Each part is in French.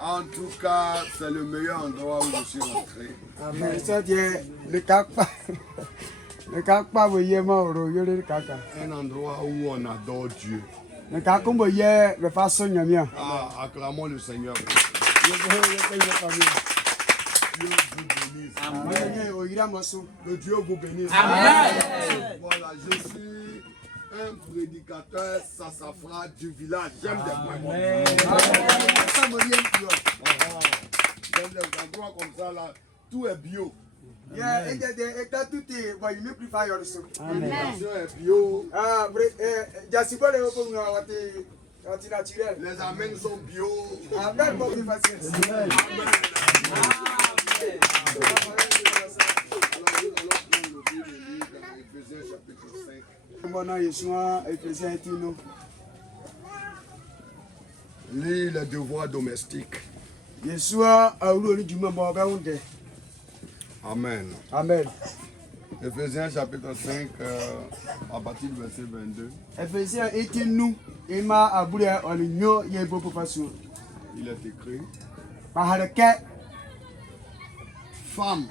En tout cas, c'est le meilleur endroit où je suis entré. Amen. Un endroit où on adore Dieu. Ah, acclamons le Seigneur. Dieu vous bénisse. Que Dieu vous bénisse. Amen. Voilà, je suis un prédicateur sassafras du village. J'aime des points. J'aime des endroits comme ça là. Tout est bio. L'éducation est bio. Les amens sont bio. Amen. Lis les devoirs domestiques. Amen. Amen. Éphésiens chapitre 5, à partir du verset 22. Il est écrit: Femmes.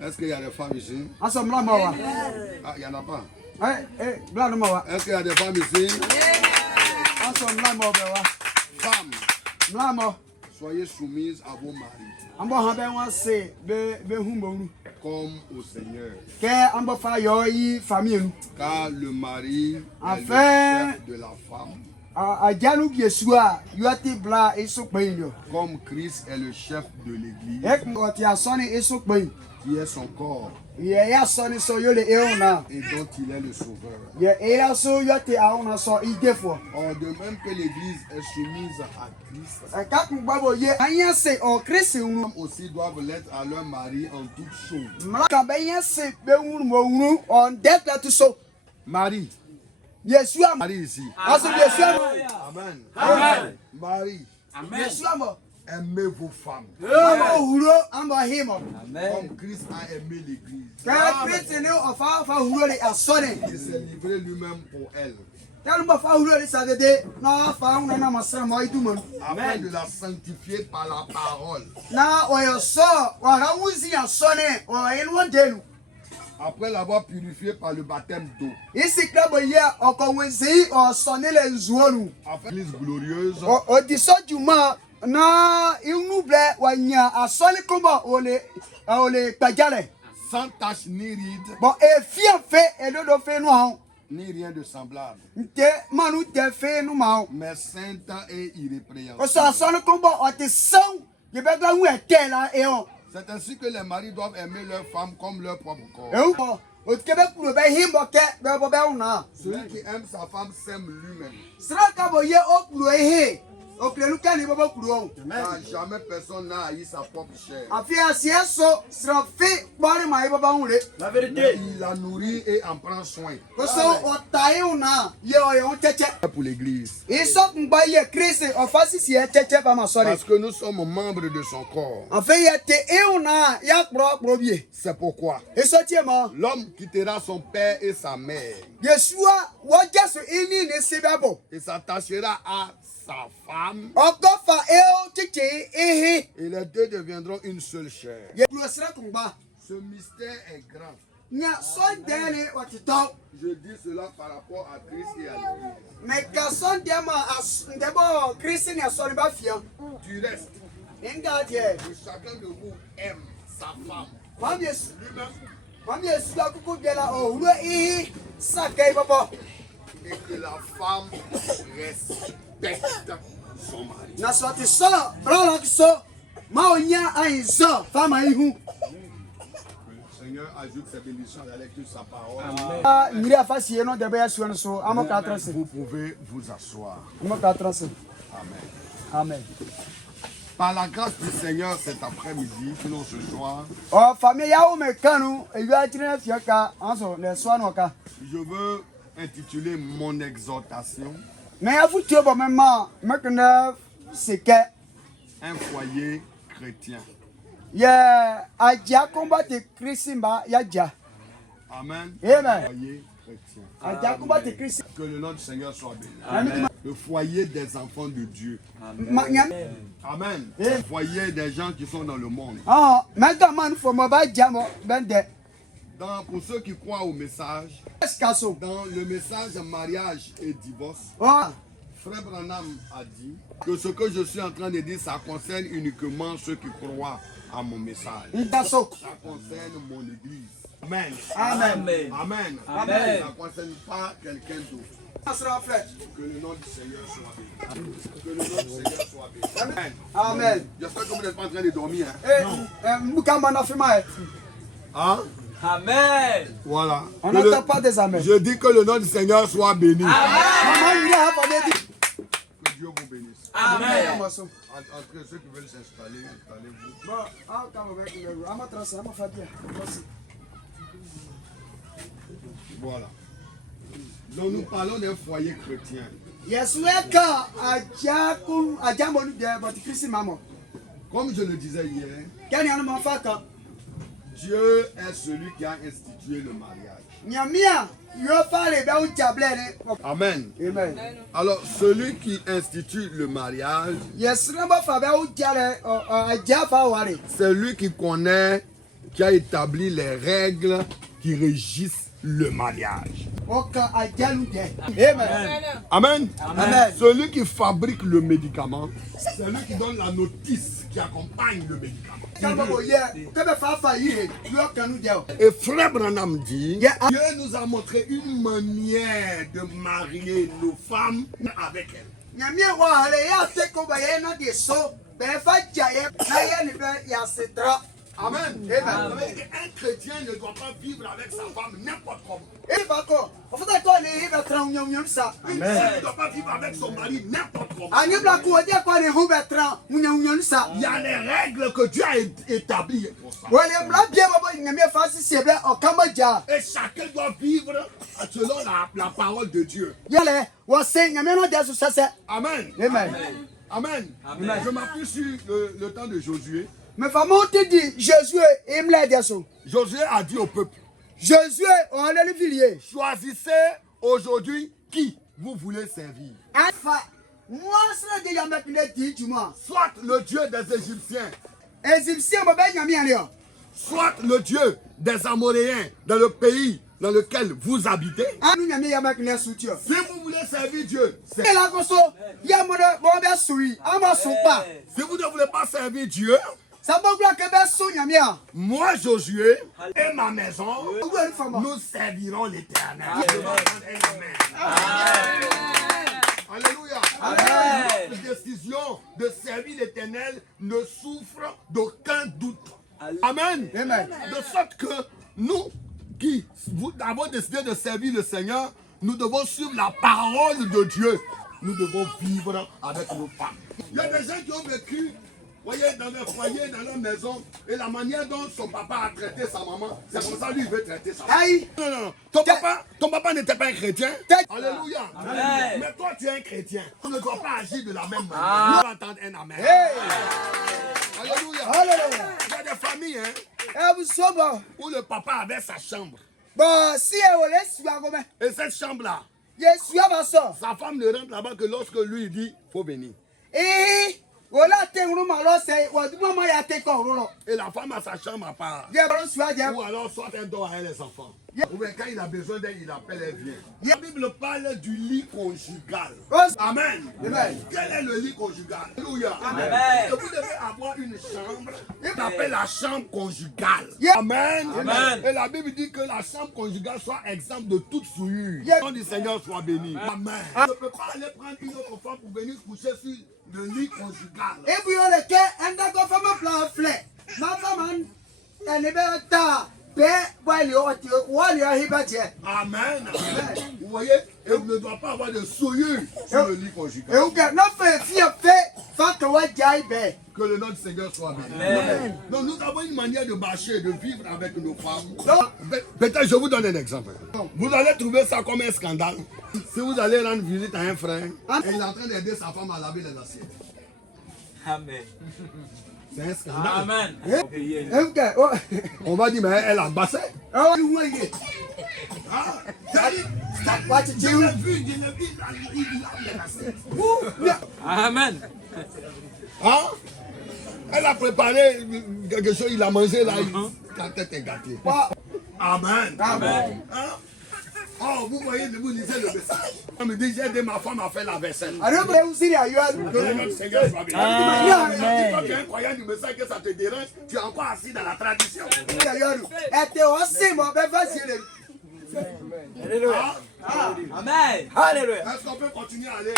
Est-ce qu'il y a des femmes ici? Ah, il n'y en a pas. Est-ce qu'il y a des femmes ici? Femmes, soyez soumises à vos maris, comme au Seigneur. Car le mari est le chef de la femme, comme Christ est le chef de l'Église, qui est son corps, et dont il est le sauveur. Or, de même que l'Église est soumise à Christ, les femmes aussi doivent l'être à leur mari en toutes choses. Marie. Marie ici. Amen. Amen. Marie. Amen. Aimez vos femmes. Comme Christ a aimé l'Église. Il s'est livré lui-même pour elle. Afin de la sanctifier par la parole. Après l'avoir purifiée par le baptême d'eau. Afin l'Église glorieuse. Sans tache ni ride, ni rien de semblable, mais sainte et irrépréhensible. C'est ainsi que les maris doivent aimer leurs femmes comme leur propre corps. Celui qui aime sa femme s'aime lui-même. Car jamais personne n'a haï sa propre chair. La vérité. Il la nourrit et en prend soin. Pour l'Église. Parce que nous sommes membres de son corps. C'est pourquoi l'homme quittera son père et sa mère et s'attachera à sa femme, et les deux deviendront une seule chair. Ce mystère est grand. Je dis cela par rapport à Christ et à l'Église. Du reste, que chacun de vous aime sa femme lui-même, et que la femme respecte son mari. Le Seigneur ajoute ses bénédictions à la lecture de sa parole. Vous pouvez vous asseoir. Amen. Amen. Par la grâce du Seigneur cet après-midi, sinon ce soir, je veux intituler mon exhortation Un foyer chrétien. Amen. Amen. Un foyer chrétien. Que le nom du Seigneur soit béni. Amen. le foyer des enfants de Dieu. Amen. Le foyer des gens qui sont dans le monde. Pour ceux qui croient au message, dans le message mariage et divorce, Frère Branham a dit que ce que je suis en train de dire, ça concerne uniquement ceux qui croient à mon message. Ça concerne mon église. Amen. Amen. Amen. Amen. Ça ne concerne pas quelqu'un d'autre. Que le nom du Seigneur soit béni. Que le nom du Seigneur soit béni. Amen. Amen. J'espère que vous n'êtes pas en train de dormir. Hein? Amen. Voilà. On n'entend pas des amens. Je dis que le nom du Seigneur soit béni. Amen. Que Dieu vous bénisse. Amen. Entre ceux qui veulent s'installer, installez-vous. Voilà. Donc nous parlons d'un foyer chrétien. Comme je le disais hier, Dieu est celui qui a institué le mariage. Amen. Amen. Alors, celui qui institue le mariage, c'est lui qui connaît, qui a établi les règles qui régissent le mariage. Amen. Amen. Celui qui fabrique le médicament, c'est lui qui donne la notice qui accompagne le médicament. Et Frère Branham dit, Dieu nous a montré une manière de marier nos femmes avec elles. Amen. Un chrétien ne doit pas vivre avec sa femme n'importe comment. Une femme ne doit pas vivre avec son mari n'importe comment. Il y a les règles que Dieu a établies pour ça. Et chacun doit vivre selon la parole de Dieu. Amen. Amen. Amen. Je m'appuie sur le temps de Josué. Josué a dit au peuple, choisissez aujourd'hui qui vous voulez servir. Soit le Dieu des Égyptiens, soit le Dieu des Amoréens dans le pays dans lequel vous habitez. Si vous voulez servir Dieu, si vous ne voulez pas servir Dieu, moi Josué et ma maison, nous servirons l'Éternel. Alléluia. Notre décision de servir l'Éternel ne souffre d'aucun doute. Amen. De sorte que nous qui avons décidé de servir le Seigneur, nous devons suivre la parole de Dieu. Nous devons vivre avec nos femmes. Il y a des gens qui ont vécu, voyez, dans leur foyer, dans leur maison, et la manière dont son papa a traité sa maman, c'est comme ça lui il veut traiter sa maman. Non. Ton papa n'était pas un chrétien. Alléluia. Amen. Mais toi tu es un chrétien. Tu ne dois pas agir de la même manière. Tu dois entendre un amen. Alléluia. Il y a des familles où le papa avait sa chambre. Et cette chambre-là, sa femme ne rentre là-bas que lorsque lui dit faut venir. Et la femme a sa chambre à part. Ou alors soit un dort à elle les enfants. Ou bien quand il a besoin d'elle, il appelle, elle vient. La Bible parle du lit conjugal. Amen. Quel est le lit conjugal? Alléluia. Amen. Vous devez avoir une chambre. On appelle la chambre conjugale. Amen. Amen. Et la Bible dit que la chambre conjugale soit exempte de toute souillure. Le nom du Seigneur soit béni. Amen. On ne peut pas aller prendre une autre femme pour venir se coucher sur le lit conjugal. Amen. Vous voyez, et on ne doit pas avoir de souillure sur le lit conjugal. Que le nom du Seigneur soit béni. Amen. Donc nous avons une manière de marcher, de vivre avec nos femmes. Peut-être je vous donne un exemple. Vous allez trouver ça comme un scandale. Si vous allez rendre visite à un frère et il est en train d'aider sa femme à laver les assiettes. Amen. C'est un scandale. Amen. On va dire, mais elle a bassé. Ah, je l'ai vu, Amen. hein? Elle a préparé quelque chose, il a mangé là, ta tête est gâtée. Amen. Amen. Hein? Oh, vous voyez, vous lisez le message. On me dit, j'ai aidé ma femme à faire la vaisselle. Que le Seigneur soit béni. Amen. Quand tu es un croyant du message que ça te dérange, tu es encore assis dans la tradition. Alléluia. Amen. Alléluia. Est-ce qu'on peut continuer à aller?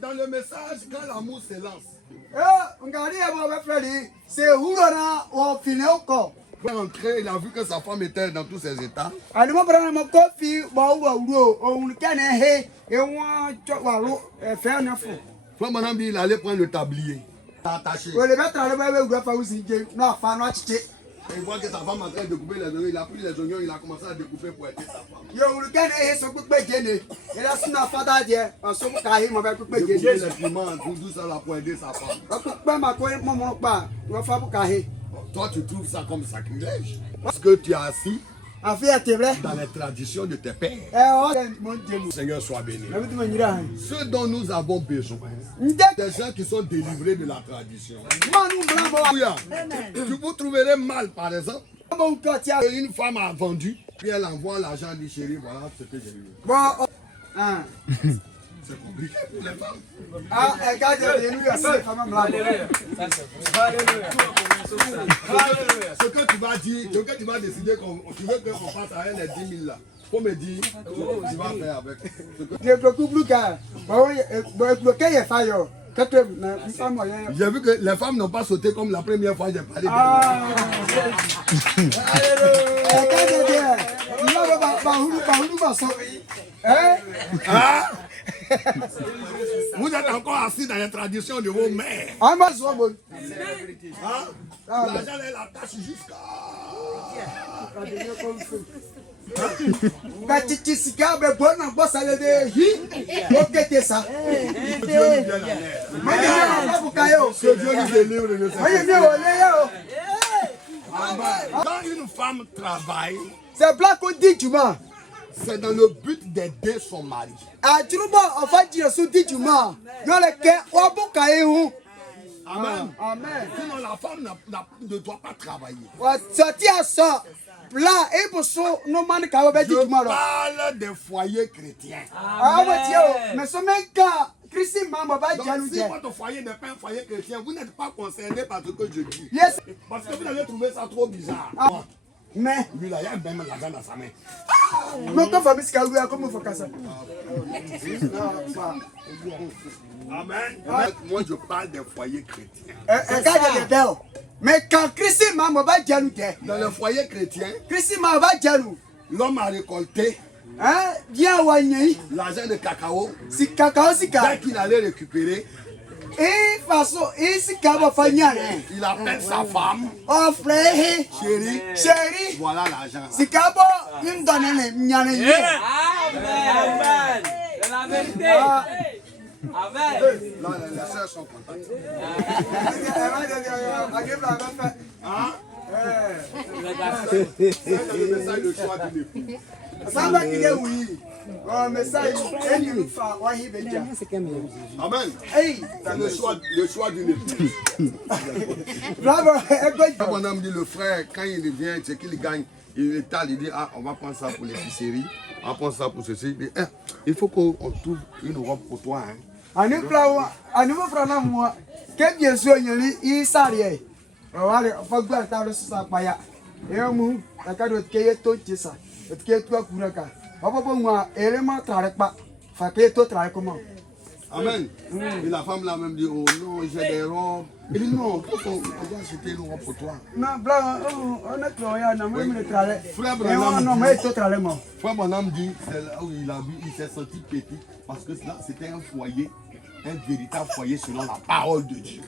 Dans le message, quand l'amour s'élance, rentré, il a vu que sa femme était dans tous ses états. Frère Manam dit il allait prendre le tablier. Attaché. Il voit que sa femme est en train de découper les oignons. Il a pris les oignons, il a commencé à découper pour aider sa femme. Découper les piments, tout ça là pour aider sa femme. Toi, tu trouves ça comme sacrilège. Parce que tu es assis dans les traditions de tes pères. Le Seigneur soit béni. Ce dont nous avons besoin, des gens qui sont délivrés de la tradition. Alléluia. Vous trouverez mal, par exemple, une femme a vendu, puis elle envoie l'argent, dit chérie, voilà ce que j'ai eu. C'est compliqué pour les femmes. Ce que tu vas dire, ce que tu vas décider, tu veux qu'on fasse à elle les 10 000 là. Faut me dire, tu vas faire avec. J'ai vu que les femmes n'ont pas sauté comme la première fois que j'ai parlé Vous êtes encore assis dans les traditions de vos mères. L'argent est la tâche jusqu'à... Que Dieu nous délivre de ça. Quand une femme travaille, c'est dans le but d'aider son mari. Amen. Sinon la femme ne doit pas travailler. Je parle des foyers chrétiens. Donc si votre foyer n'est pas un foyer chrétien, vous n'êtes pas concerné par ce que je dis. Parce que vous avez trouvé ça trop bizarre. Mais lui là, il y a même l'argent dans sa main. Amen. Moi je parle des foyers chrétiens. Mais quand dans le foyer chrétien, l'homme a récolté l'argent de cacao. Dès qu'il allait récupérer, il appelle sa femme. Chérie, voilà l'argent. Amen. C'est la vérité. Amen. Là, les sœurs sont contentes. C'est le message de choix du époux. Amen. C'est le choix d'une épouse. Mon homme dit le frère, quand il vient, c'est qu'il gagne. Il étale, il dit, ah, on va prendre ça pour l'épicerie, on va prendre ça pour ceci. Il dit, il faut qu'on trouve une robe pour toi. Hein. Amen. Et la femme là même dit, oh non, j'ai des robes. Il dit non, on doit acheter une robe pour toi. Frère Bonhomme dit, c'est là où il a vu, il s'est senti petit parce que là c'était un foyer, un véritable foyer selon la parole de Dieu.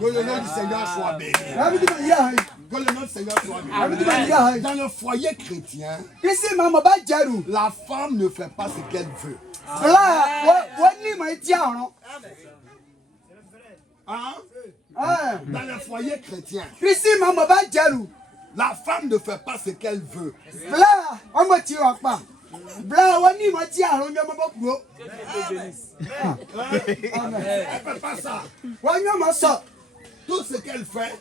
Que le nom du Seigneur soit béni. Que le nom du Seigneur soit béni. Dans le foyer chrétien, la femme ne fait pas ce qu'elle veut. Hein? Dans le foyer chrétien, la femme ne fait pas ce qu'elle veut. Elle ne fait pas ça. Tout ce qu'elle fait,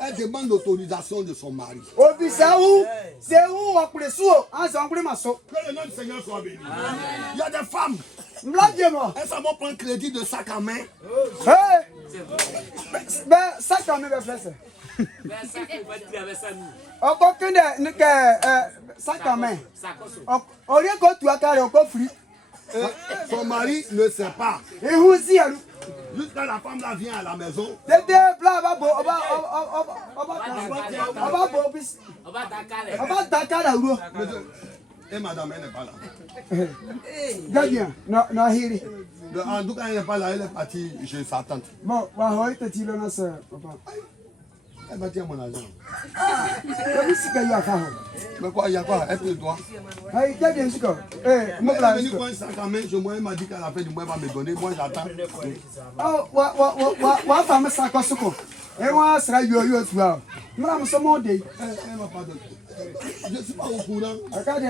elle demande l'autorisation de son mari. Que le nom du Seigneur soit béni. Il y a des femmes, elles savent prendre crédit de sac à main. Son mari ne sait pas. Jusqu'à la femme là vient à la maison. Et madame, elle n'est pas là. En tout cas, elle n'est pas là, elle est partie chez sa tante. Elle va dire mon argent. Mais quoi, il y a quoi? Elle te doit. Elle est venue pour un sac à main, elle m'a dit qu'à la fin du mois, elle va me donner. Moi, j'attends. Elle m'a pas donné. Je ne suis pas au courant. Elle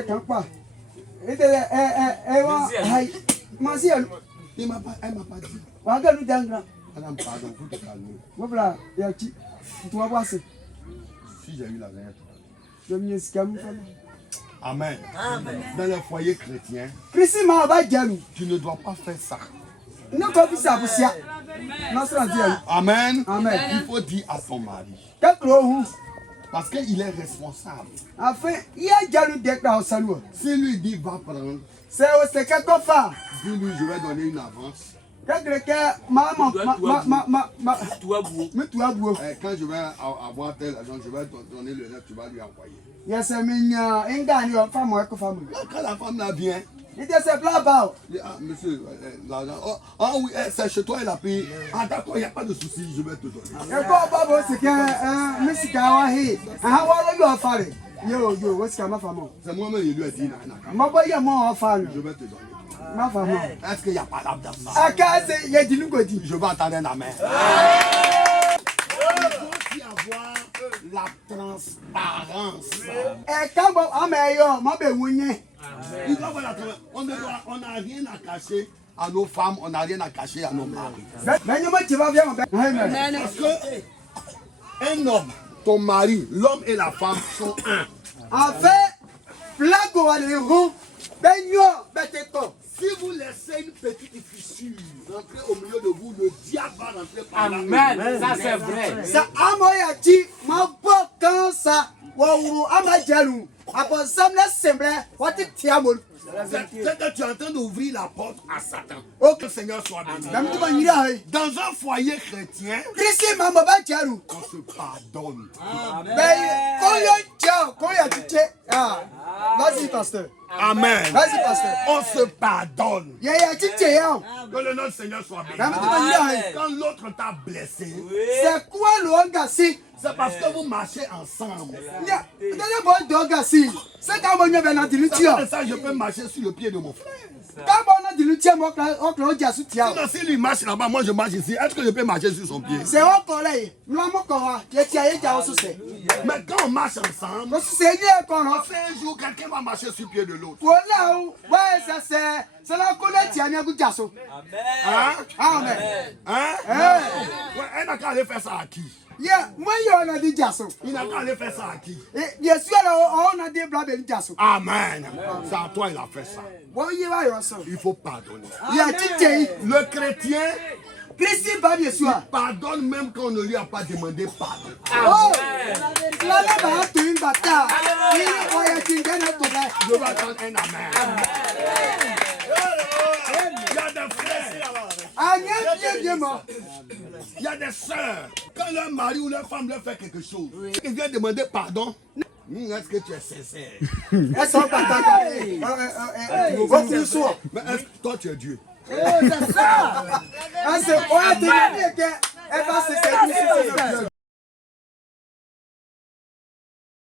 m'a pas dit. Madame, pardon, vous te calmez. Si j'ai eu la dernière. Amen. Dans le foyer chrétien, tu ne dois pas faire ça. Amen. Il faut dire à son mari. Parce qu'il est responsable. Si lui dit va prendre, dis-lui je vais donner une avance. Quand je vais avoir tel argent, je vais te donner le reste, tu vas lui envoyer. Quand la femme là vient, monsieur, l'argent, oui, c'est chez toi, elle a payé. Ah d'accord, il n'y a pas de souci, je vais te donner. C'est moi-même, il lui a dit, je vais te donner. Est-ce qu'il n'y a pas l'âme dans ça? Je vais entendre un amen. Il doit y avoir la transparence. Il doit avoir la transparence. On n'a rien à cacher à nos femmes, on n'a rien à cacher à nos maris. Parce que un homme, ton mari, l'homme et la femme sont un. Si vous laissez une petite fissure rentrer au milieu de vous, le diable va rentrer par là. Amen. Ça c'est vrai. C'est que tu es en train d'ouvrir la porte à Satan. Que le Seigneur soit béni. Dans un foyer chrétien, on se pardonne. Vas-y, pasteur. Amen. Vas-y, pasteur. On se pardonne. Que le nom du Seigneur soit béni. Quand l'autre t'a blessé, C'est quoi le Hongasi? c'est parce que vous marchez ensemble. C'est ça, je peux marcher sur le pied de mon frère. Sinon, s'il lui marche là-bas, moi je marche ici, est-ce que je peux marcher sur son pied? Mais quand on marche ensemble, un jour, quelqu'un va marcher sur le pied de l'autre. Amen. Ouais, elle n'a qu'à aller faire ça à qui? Il n'a qu'à aller faire ça à qui? Amen. C'est à toi il a fait ça. Il faut pardonner. Le chrétien, il pardonne même quand on ne lui a pas demandé pardon. Je vais attendre un amen. Il y a des frères. Il y a des sœurs. Quand leur mari ou leur femme leur fait quelque chose, ils viennent demander pardon. Est-ce que tu es sincère? Mais toi tu es Dieu. c'est ça. Ah, c'est quoi? Elle va se servir.